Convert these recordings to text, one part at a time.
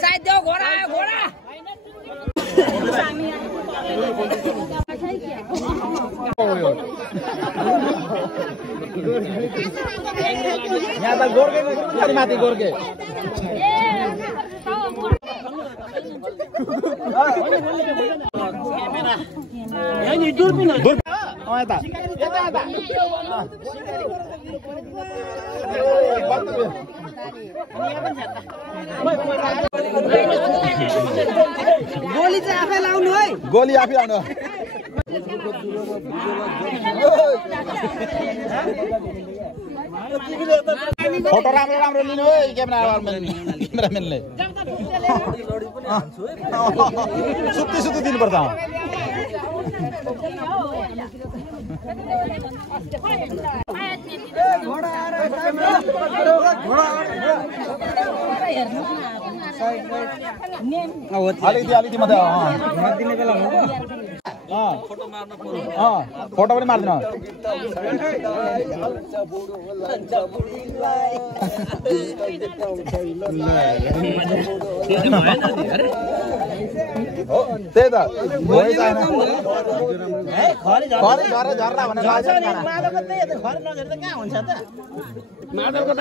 side दो घोड़ा है घोड़ा यहाँ त गोर्खे माथि गोर्खे गोली चाहिँ आफै लाउनु है गोली आफै लाउनु फोटो राम्रो राम्रो लिनु है क्यामेराम्यानले सुत्ती सुत्ती दिनुपर्छ अलिकति मात्रै फोटो पनि मार्दिन त्यही त झर्ला भनेर मादलको त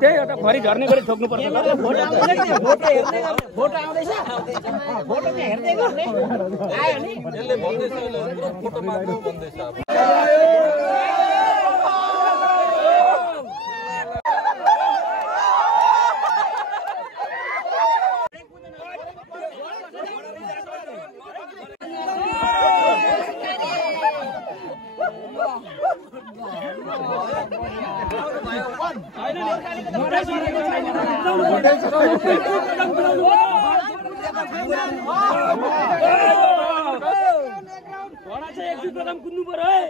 त्यही एउटा खरी झर्ने गरी ठोक्नु पर्छ फोटो आउँदैछ फोटो चाहिँ हेर्दै गर्ने आयो नि यसले भन्दैछ फोटो मार्नु भन्दैछ घोडा चाहिँ एक दुई कदम कुद्नु पर्यो है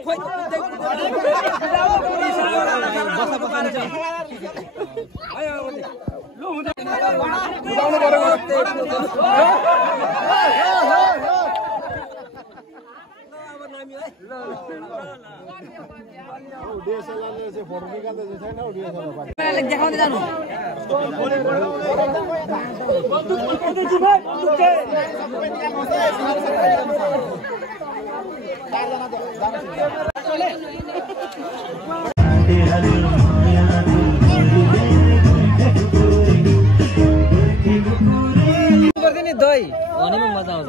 देखाउँदै जानु दही भने मजा आउँछ